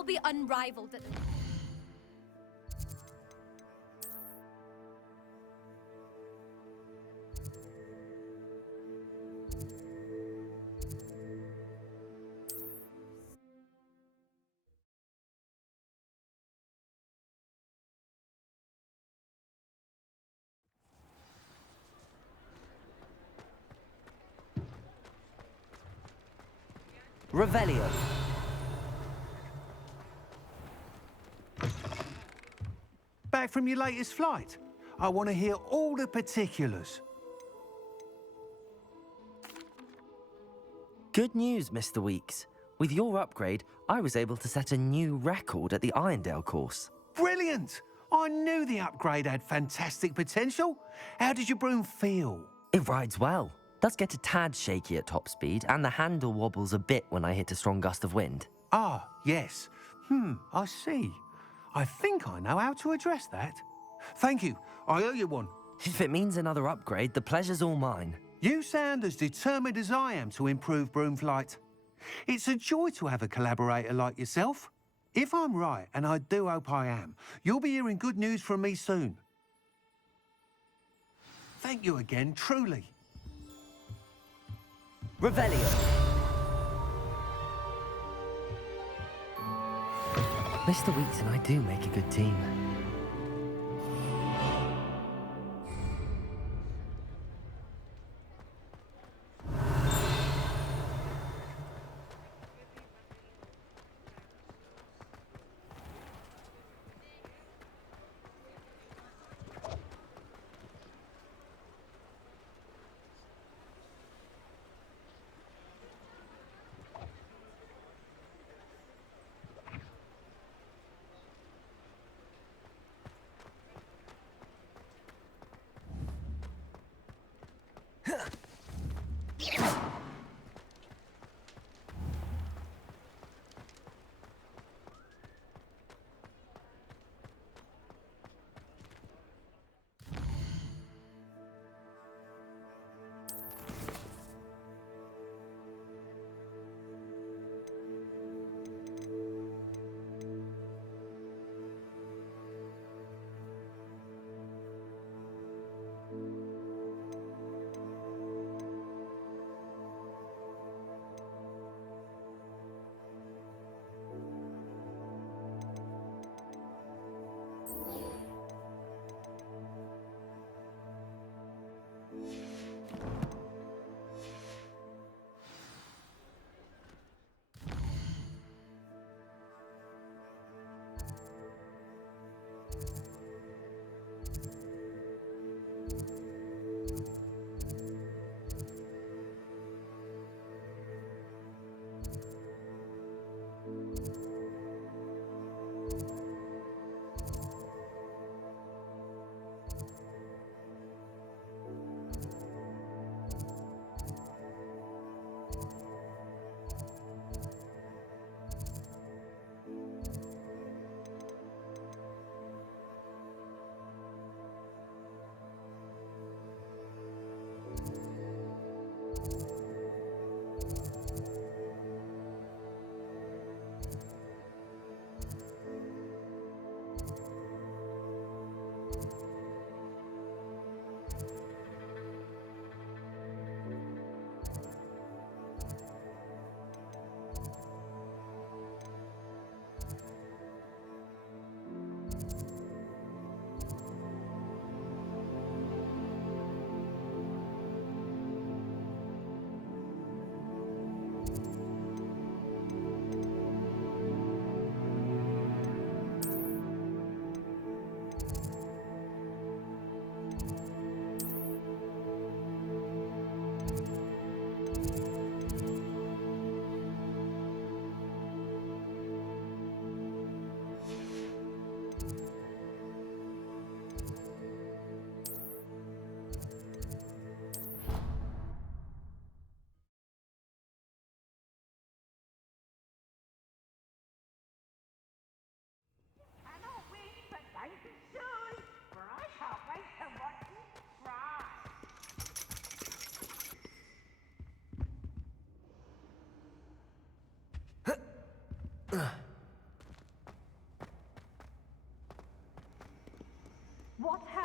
I'll be unrivaled at Revelio. Back from your latest flight? I want to hear all the particulars. Good news, Mr. Weeks. With your upgrade, I was able to set a new record at the Irondale course. Brilliant! I knew the upgrade had fantastic potential. How did your broom feel? It rides well. Does get a tad shaky at top speed, and the handle wobbles a bit when I hit a strong gust of wind. Ah, yes. I see. I think I know how to address that. Thank you. I owe you one. If it means another upgrade, the pleasure's all mine. You sound as determined as I am to improve broom flight. It's a joy to have a collaborator like yourself. If I'm right, and I do hope I am, you'll be hearing good news from me soon. Thank you again, truly. Revelio. Mr. Weeks and I do make a good team.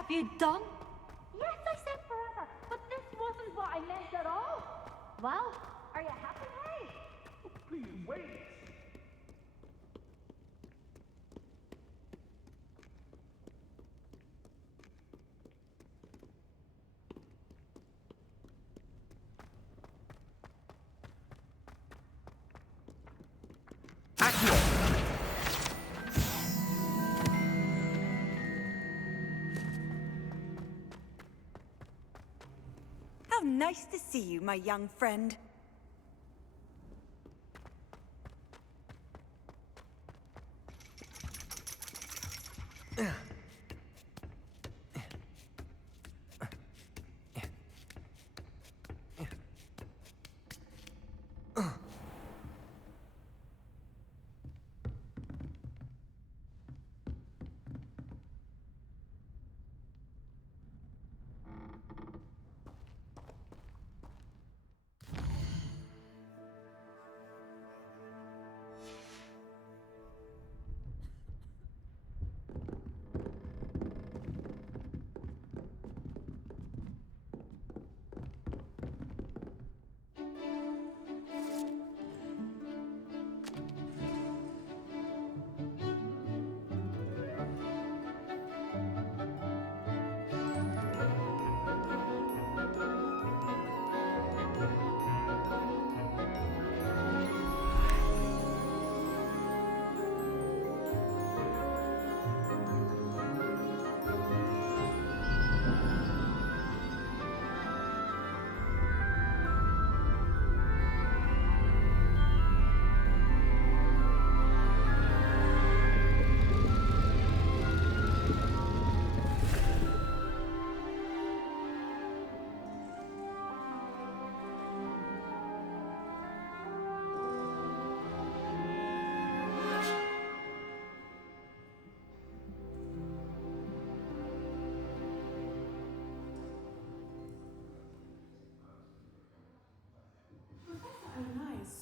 have you done? Yes, I said forever, but this wasn't what I meant at all. Well, are you happy, hey? Please wait. How nice to see you, my young friend.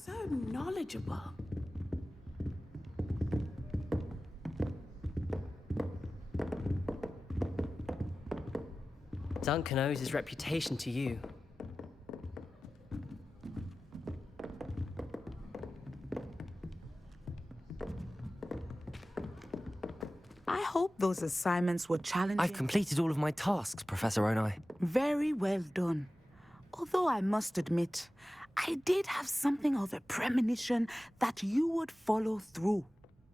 So knowledgeable. Duncan owes his reputation to you. I hope those assignments were challenging. I've completed all of my tasks, Professor Onai. Very well done. Although I must admit, I did have something of a premonition that you would follow through.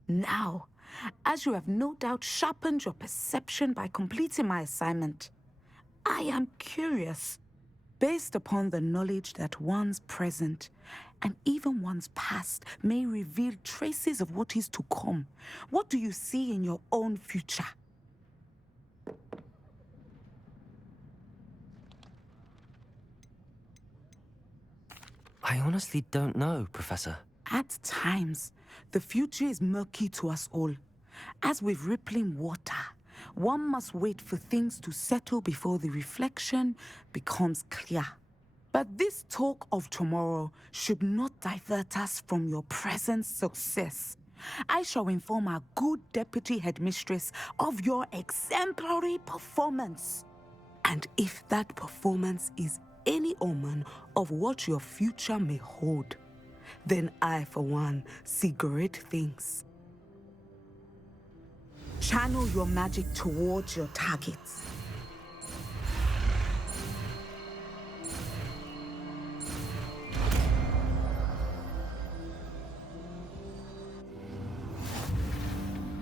Now, as you have no doubt sharpened your perception by completing my assignment, I am curious, based upon the knowledge that one's present and even one's past may reveal traces of what is to come. What do you see in your own future? I honestly don't know, Professor. At times, the future is murky to us all. As with rippling water, one must wait for things to settle before the reflection becomes clear. But this talk of tomorrow should not divert us from your present success. I shall inform our good deputy headmistress of your exemplary performance. And if that performance is any omen of what your future may hold, then I, for one, see great things. Channel your magic towards your targets.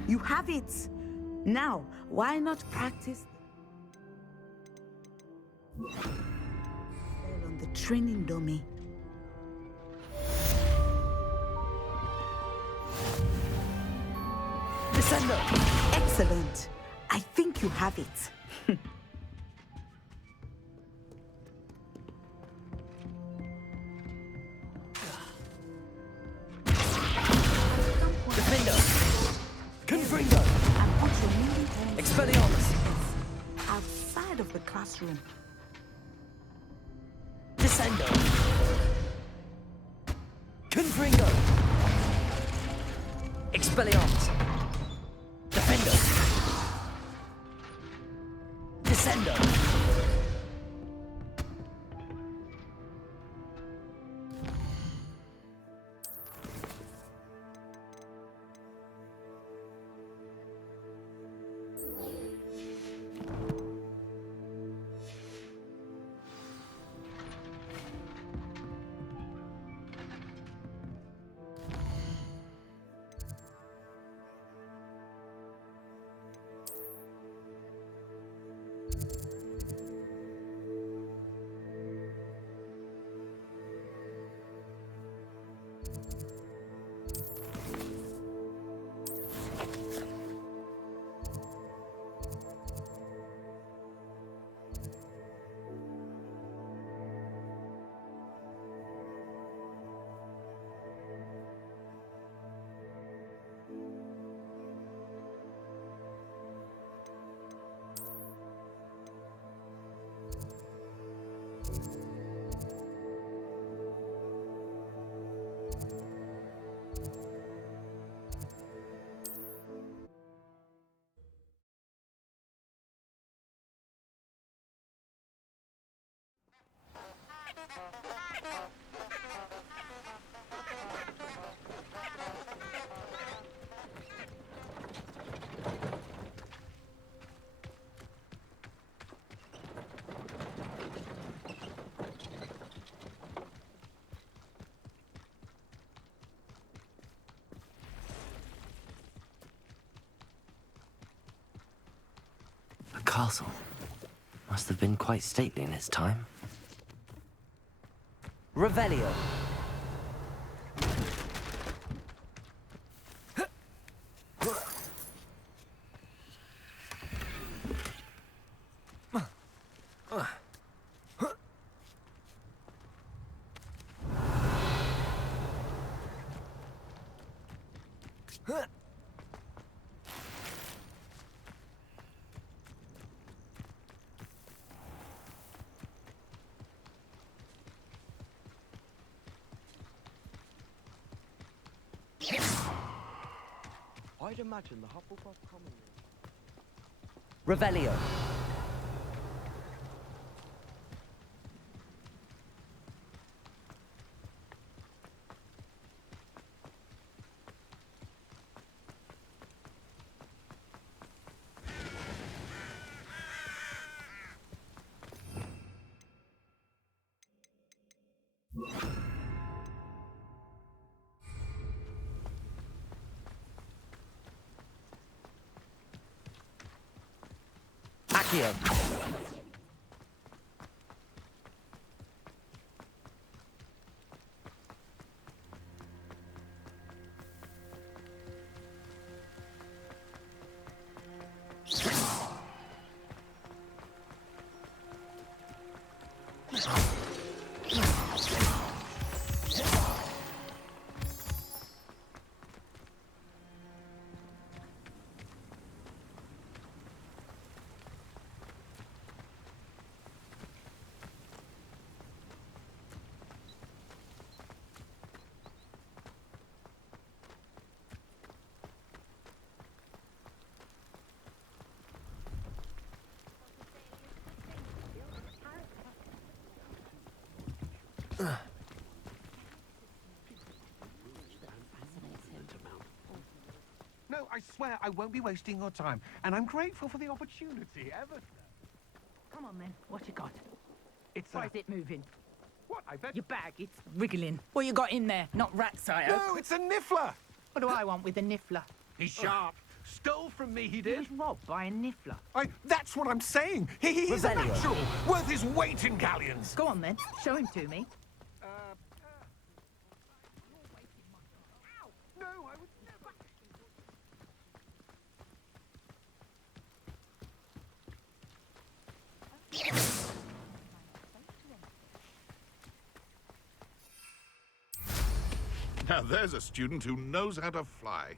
You have it. Now, why not practice on the training dummy? Descender! Excellent. I think you have it. Defender! Confringo! And put your moving hands Expelliarmus! outside of the classroom. Descendo! Confringo! Expelliarmus! Defender! castle. Must have been quite stately in its time. Revelio. I'd imagine the Hufflepuff common room. Revelio. Accio. No, I swear I won't be wasting your time, and I'm grateful for the opportunity, ever. Come on then, what you got? It's Why is it moving? What, I bet... Your bag, it's wriggling. What you got in there? Not rats, I hope. No, it's a niffler! What do I want with a niffler? He's sharp. Stole from me, he He did. was robbed by a niffler. That's what I'm saying. He's a Revelio. natural, worth his weight in galleons. Go on then, show him to me. No, I would never... Now there's a student who knows how to fly.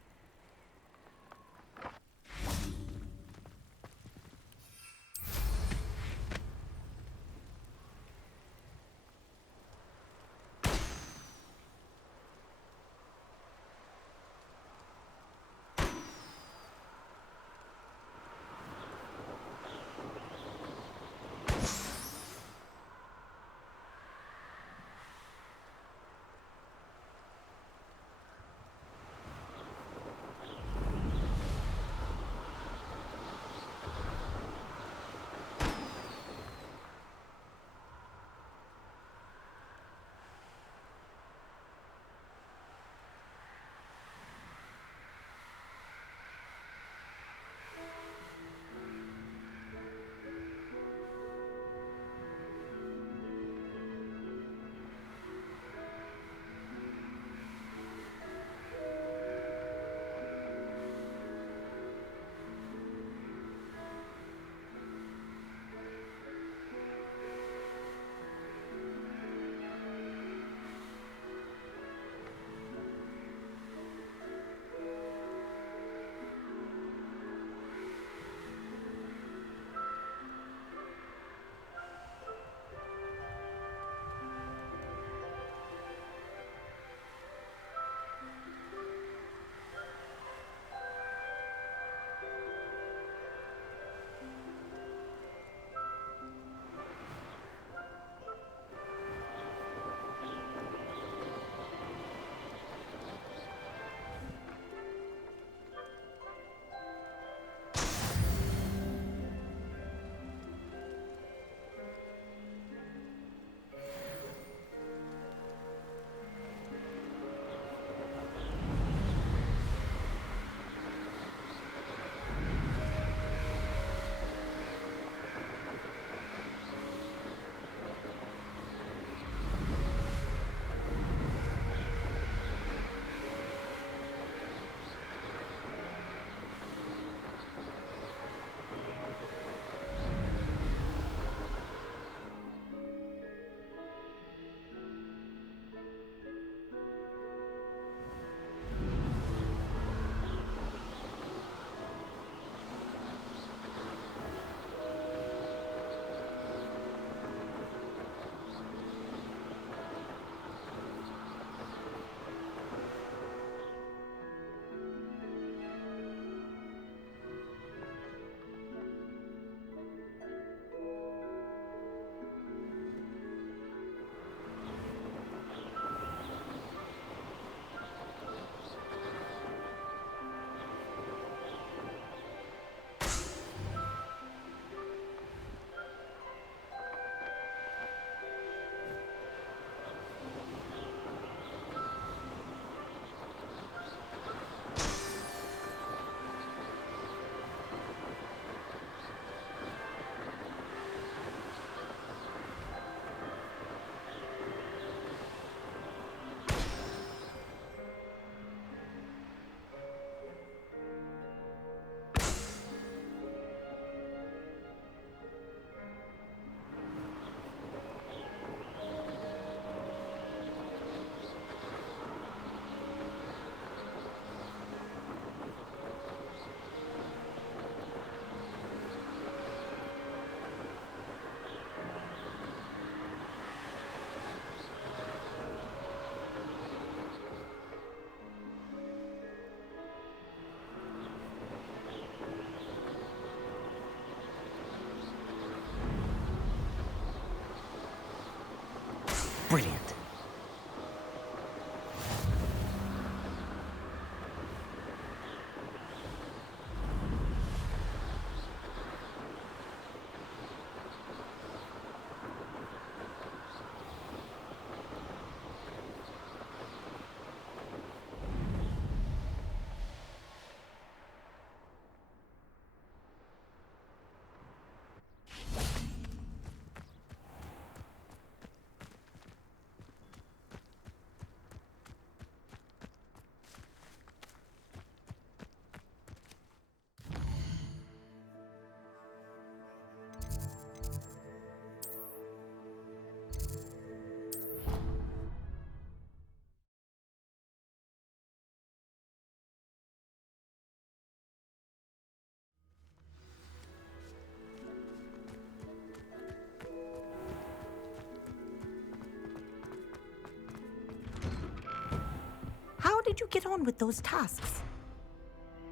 you get on with those tasks?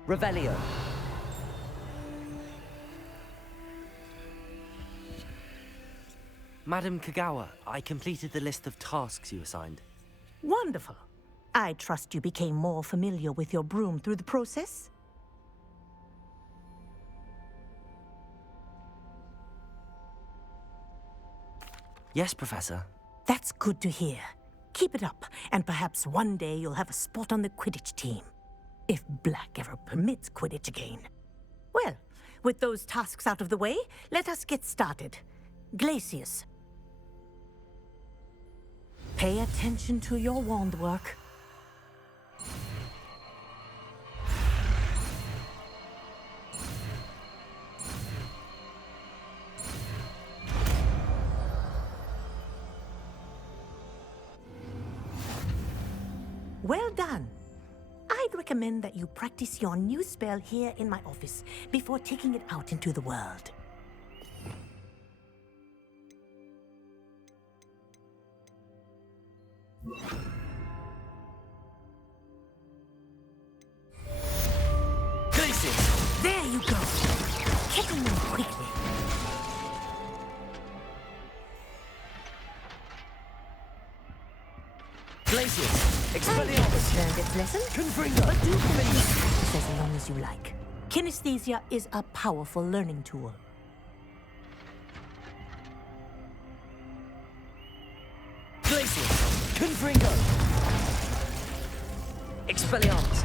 Revelio. Madam Kagawa, I completed the list of tasks you assigned. Wonderful. I trust you became more familiar with your broom through the process? Yes, Professor. That's good to hear. Keep it up, and perhaps one day you'll have a spot on the Quidditch team. If Black ever permits Quidditch again. Well, with those tasks out of the way, let us get started. Glacius. Pay attention to your wand work. Well done. I'd recommend that you practice your new spell here in my office before taking it out into the world. Glacius! There you go. Kicking them quickly. Glacius! Expelliarmus! Learned its lesson? Confringo! But do practice as long as you like. Kinesthesia is a powerful learning tool. Glacius! Confringo! Expelliarmus!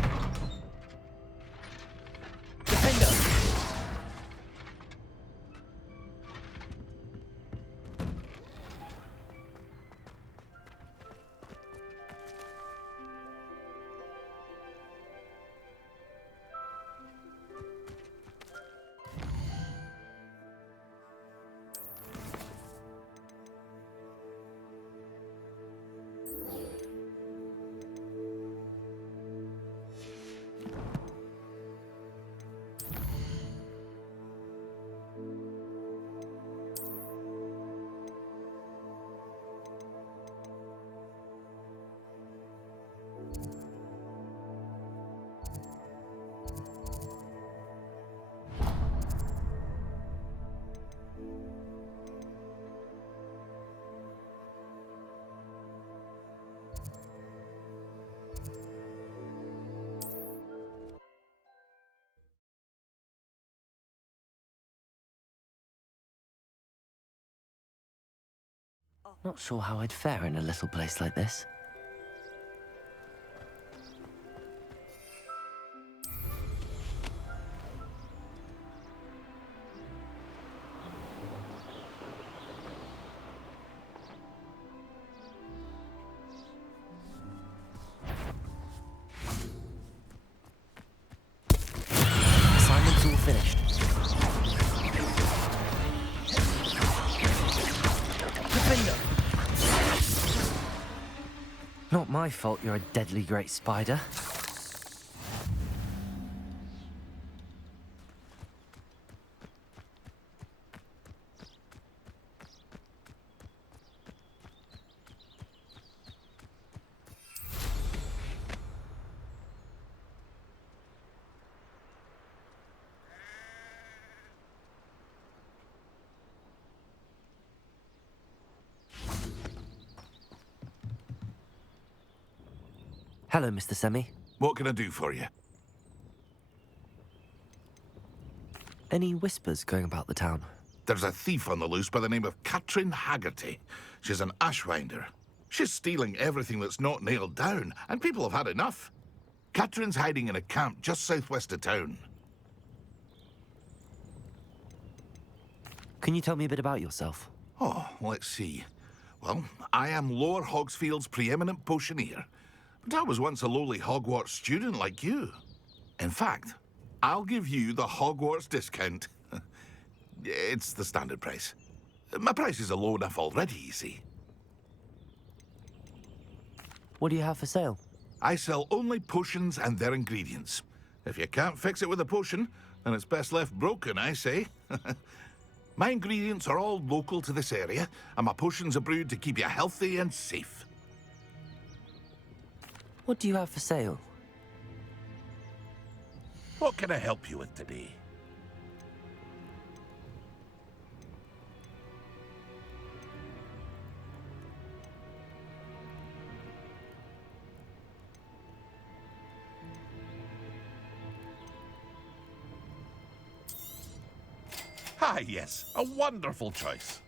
Defendo! Not sure how I'd fare in a little place like this. Assignment's all finished. Not my fault you're a deadly great spider. Hello, Mr. Semi. What can I do for you? Any whispers going about the town? There's a thief on the loose by the name of Katrin Haggerty. She's an ashwinder. She's stealing everything that's not nailed down, and people have had enough. Katrin's hiding in a camp just southwest of town. Can you tell me a bit about yourself? Oh, let's see. Well, I am Lower Hogsfield's preeminent potioneer. But I was once a lowly Hogwarts student like you. In fact, I'll give you the Hogwarts discount. It's the standard price. My prices are low enough already, you see. What do you have for sale? I sell only potions and their ingredients. If you can't fix it with a potion, then it's best left broken, I say. My ingredients are all local to this area, and my potions are brewed to keep you healthy and safe. What do you have for sale? What can I help you with today? Ah, yes, a wonderful choice.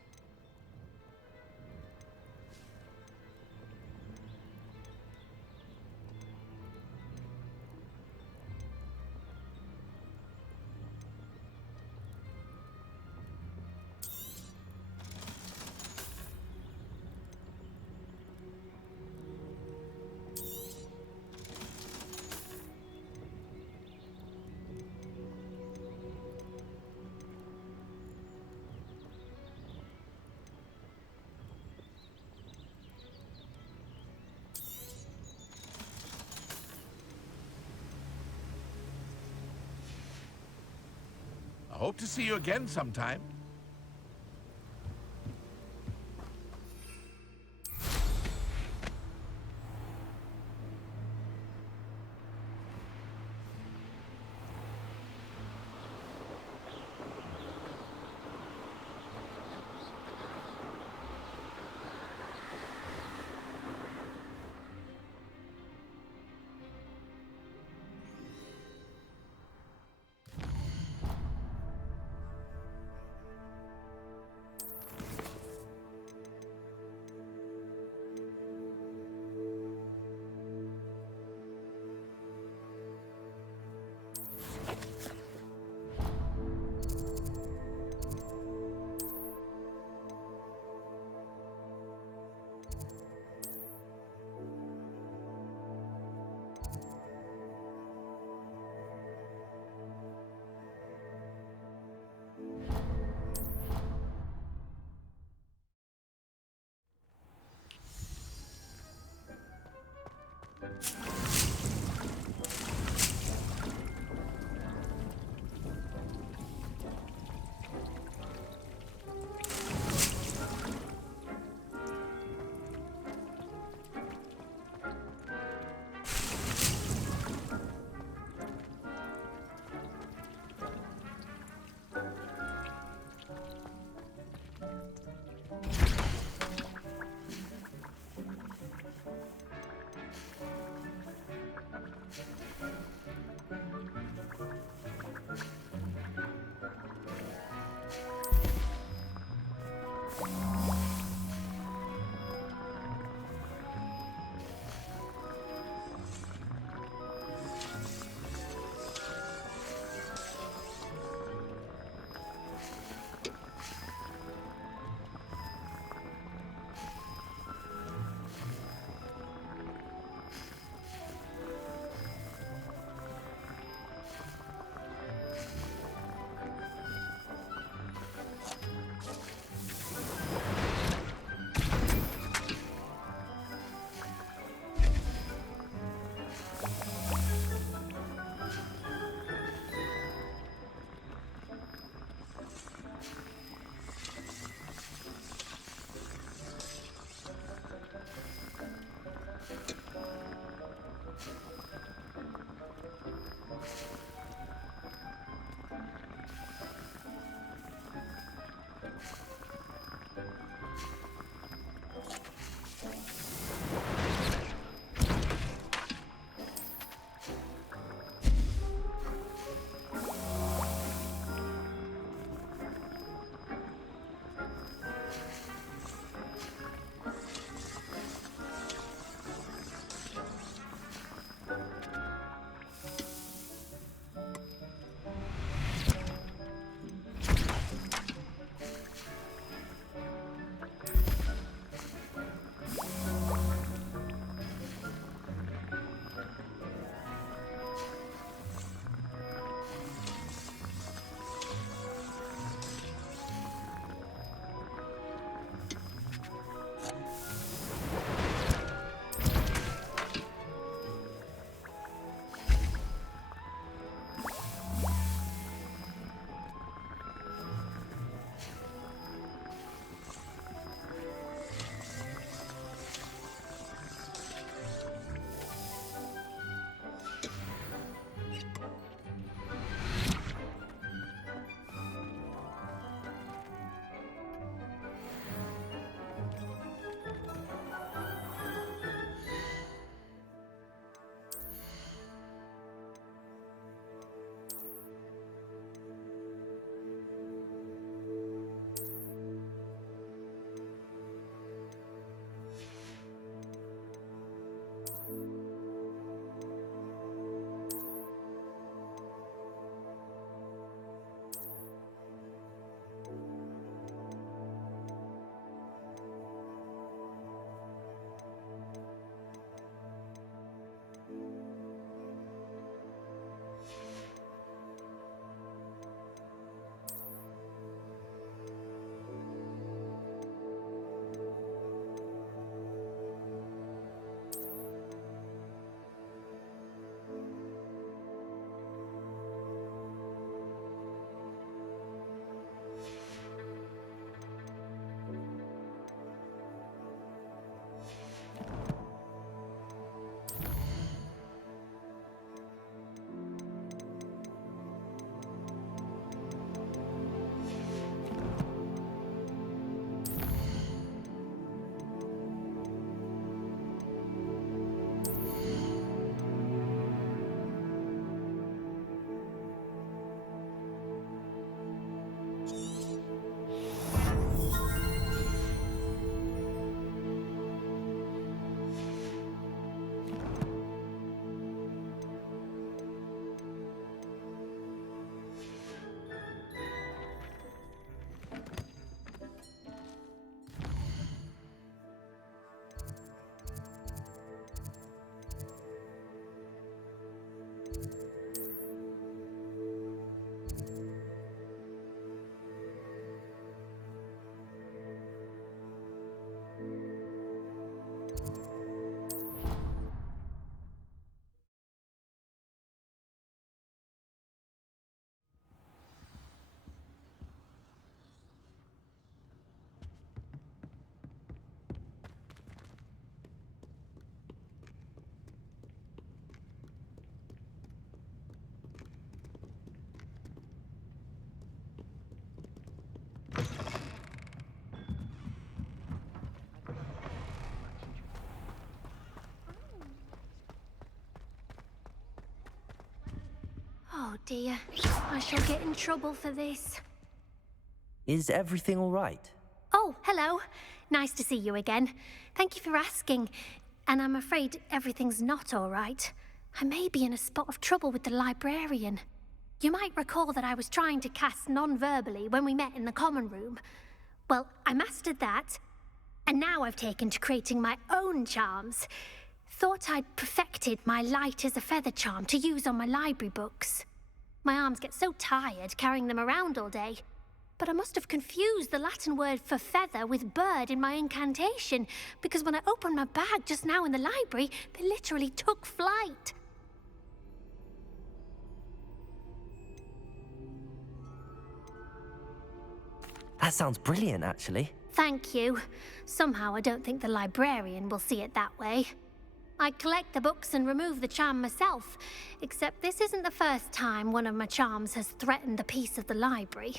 I hope to see you again sometime. Oh dear, I shall get in trouble for this. Is everything all right? Oh, hello. Nice to see you again. Thank you for asking. And I'm afraid everything's not all right. I may be in a spot of trouble with the librarian. You might recall that I was trying to cast non-verbally when we met in the common room. Well, I mastered that, and now I've taken to creating my own charms. Thought I'd perfected my light as a feather charm to use on my library books. My arms get so tired carrying them around all day. But I must have confused the Latin word for feather with bird in my incantation, because when I opened my bag just now in the library, they literally took flight. That sounds brilliant, actually. Thank you. Somehow I don't think the librarian will see it that way. I collect the books and remove the charm myself, except this isn't the first time one of my charms has threatened the peace of the library.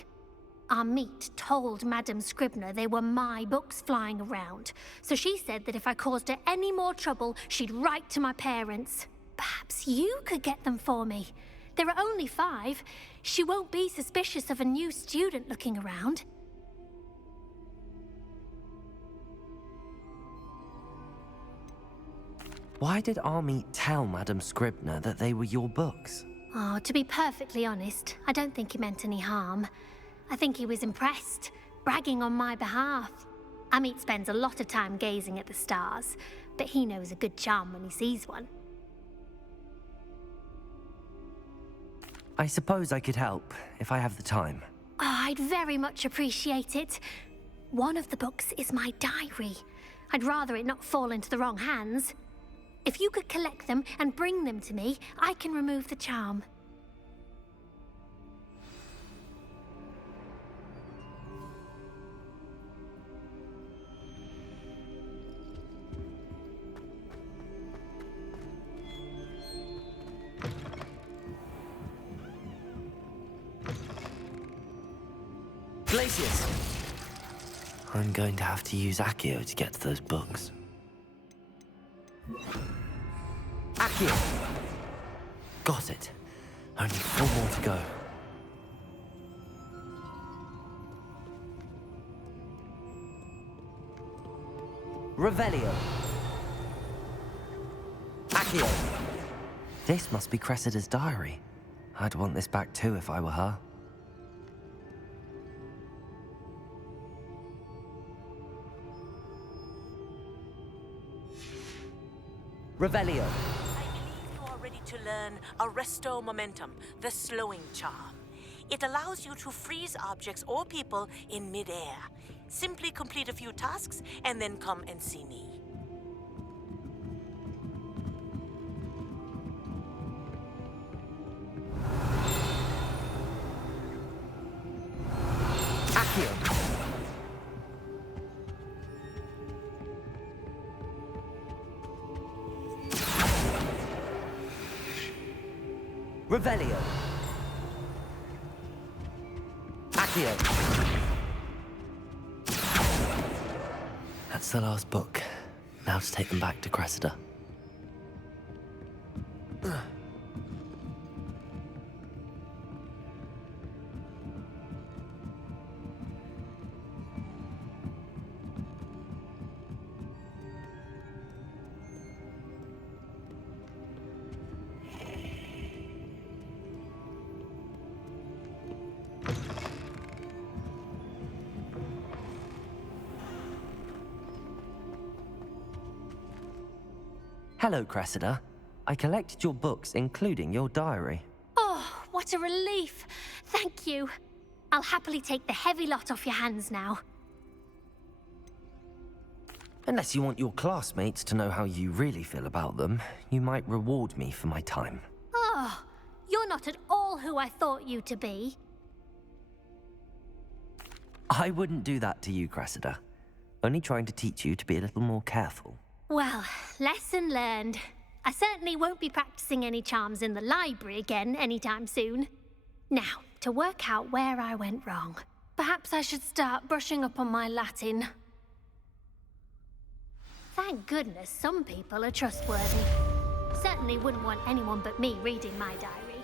Our meet told Madame Scribner they were my books flying around, so she said that if I caused her any more trouble, she'd write to my parents. Perhaps you could get them for me. There are only 5. She won't be suspicious of a new student looking around. Why did Army tell Madame Scribner that they were your books? Oh, to be perfectly honest, I don't think he meant any harm. I think he was impressed, bragging on my behalf. Amit spends a lot of time gazing at the stars, but he knows a good charm when he sees one. I suppose I could help, if I have the time. Oh, I'd very much appreciate it. One of the books is my diary. I'd rather it not fall into the wrong hands. If you could collect them and bring them to me, I can remove the charm. Glacius! I'm going to have to use Accio to get to those books. Accio! Got it. Only 4 more to go. Revelio. Accio. This must be Cressida's diary. I'd want this back too if I were her. Revelio. I believe you are ready to learn Arresto Momentum, the slowing charm. It allows you to freeze objects or people in midair. Simply complete a few tasks and then come and see me. Accio. Revelio. Accio. That's the last book. Now to take them back to Cressida. Hello, Cressida. I collected your books, including your diary. Oh, what a relief. Thank you. I'll happily take the heavy lot off your hands now. Unless you want your classmates to know how you really feel about them, you might reward me for my time. Oh, you're not at all who I thought you to be. I wouldn't do that to you, Cressida. Only trying to teach you to be a little more careful. Well, lesson learned. I certainly won't be practicing any charms in the library again anytime soon. Now, to work out where I went wrong. Perhaps I should start brushing up on my Latin. Thank goodness some people are trustworthy. Certainly wouldn't want anyone but me reading my diary.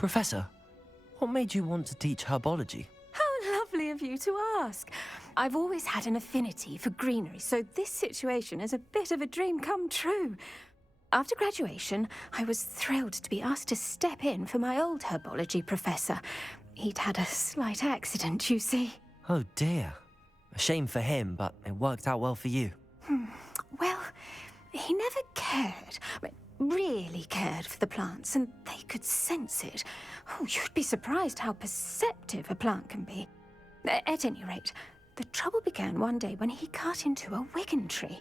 Professor, what made you want to teach herbology? How lovely of you to ask. I've always had an affinity for greenery, so this situation is a bit of a dream come true. After graduation, I was thrilled to be asked to step in for my old herbology professor. He'd had a slight accident, you see. Oh dear. A shame for him, but it worked out well for you. Well, he never cared, really cared for the plants, and they could sense it. Oh, you'd be surprised how perceptive a plant can be. At any rate, the trouble began one day when he cut into a wigan tree.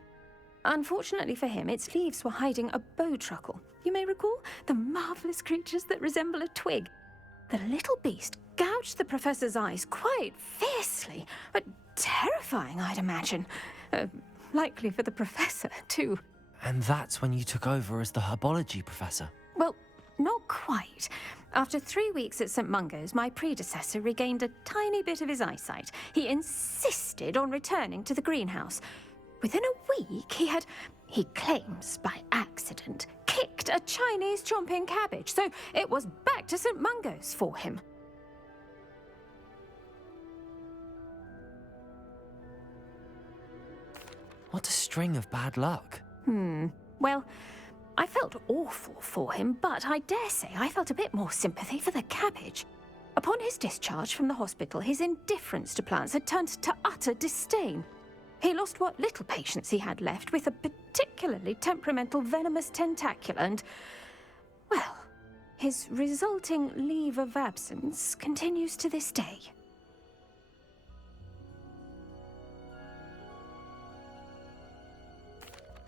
Unfortunately for him, its leaves were hiding a bowtruckle. You may recall the marvellous creatures that resemble a twig. The little beast gouged the professor's eyes quite fiercely, but terrifying, I'd imagine. Likely for the professor, too. And that's when you took over as the herbology professor? Well, not quite. After 3 weeks at St. Mungo's, my predecessor regained a tiny bit of his eyesight. He insisted on returning to the greenhouse. Within a week, he claims by accident, kicked a Chinese chomping cabbage, so it was back to St. Mungo's for him. What a string of bad luck. Well, I felt awful for him, but I dare say I felt a bit more sympathy for the cabbage. Upon his discharge from the hospital, his indifference to plants had turned to utter disdain. He lost what little patience he had left with a particularly temperamental venomous tentacula and, well, his resulting leave of absence continues to this day.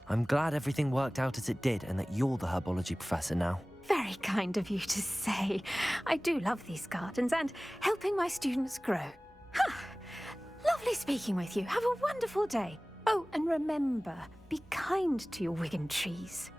I'm glad everything worked out as it did and that you're the herbology professor now. Very kind of you to say. I do love these gardens and helping my students grow. Lovely speaking with you. Have a wonderful day. Oh, and remember, be kind to your wigan trees.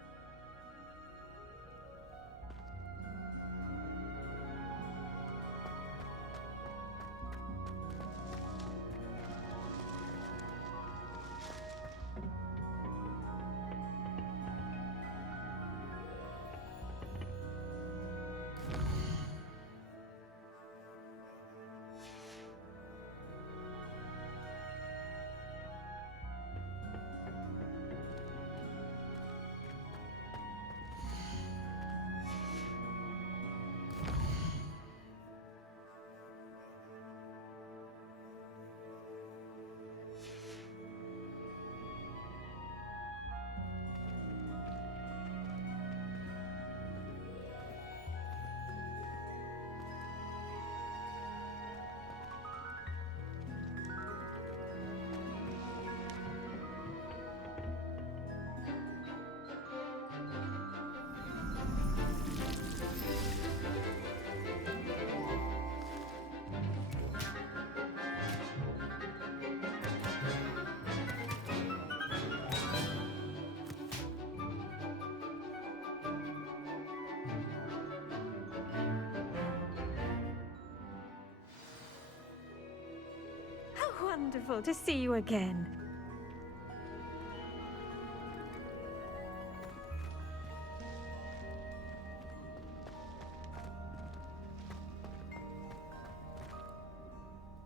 How wonderful to see you again.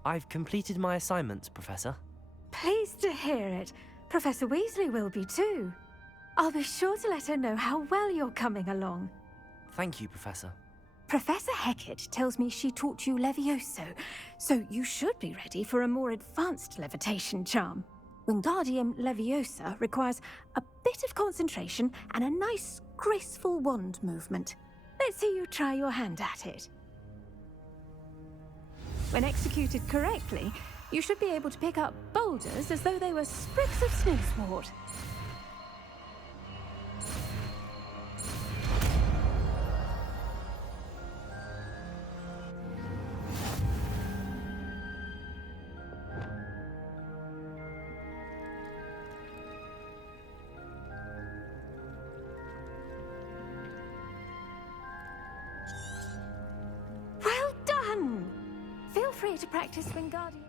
I've completed my assignments, Professor. Pleased to hear it. Professor Weasley will be too. I'll be sure to let her know how well you're coming along. Thank you, Professor. Professor Hecat tells me she taught you Levioso, so you should be ready for a more advanced levitation charm. Wingardium Leviosa requires a bit of concentration and a nice, graceful wand movement. Let's see you try your hand at it. When executed correctly, you should be able to pick up boulders as though they were sprigs of snooswort. Well done! Feel free to practice Wingardium.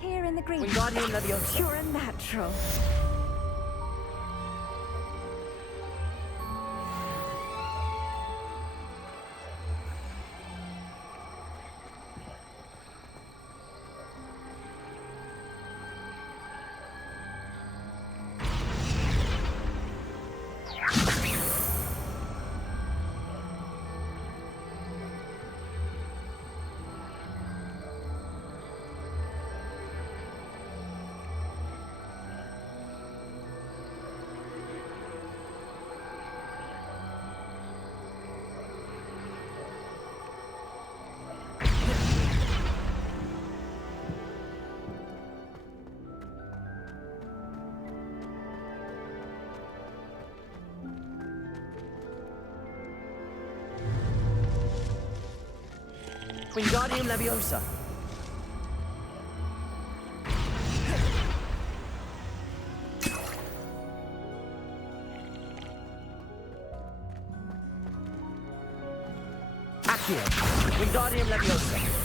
Here in the green. Wingardium Leviosa. You're a natural. Wingardium Leviosa. Accio. Wingardium Leviosa.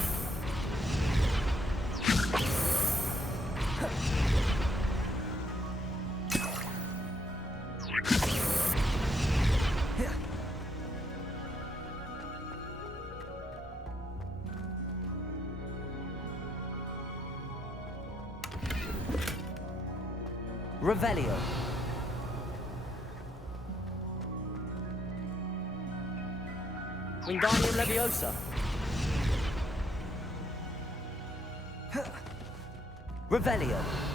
Revelio. Wingardium Leviosa. Revelio.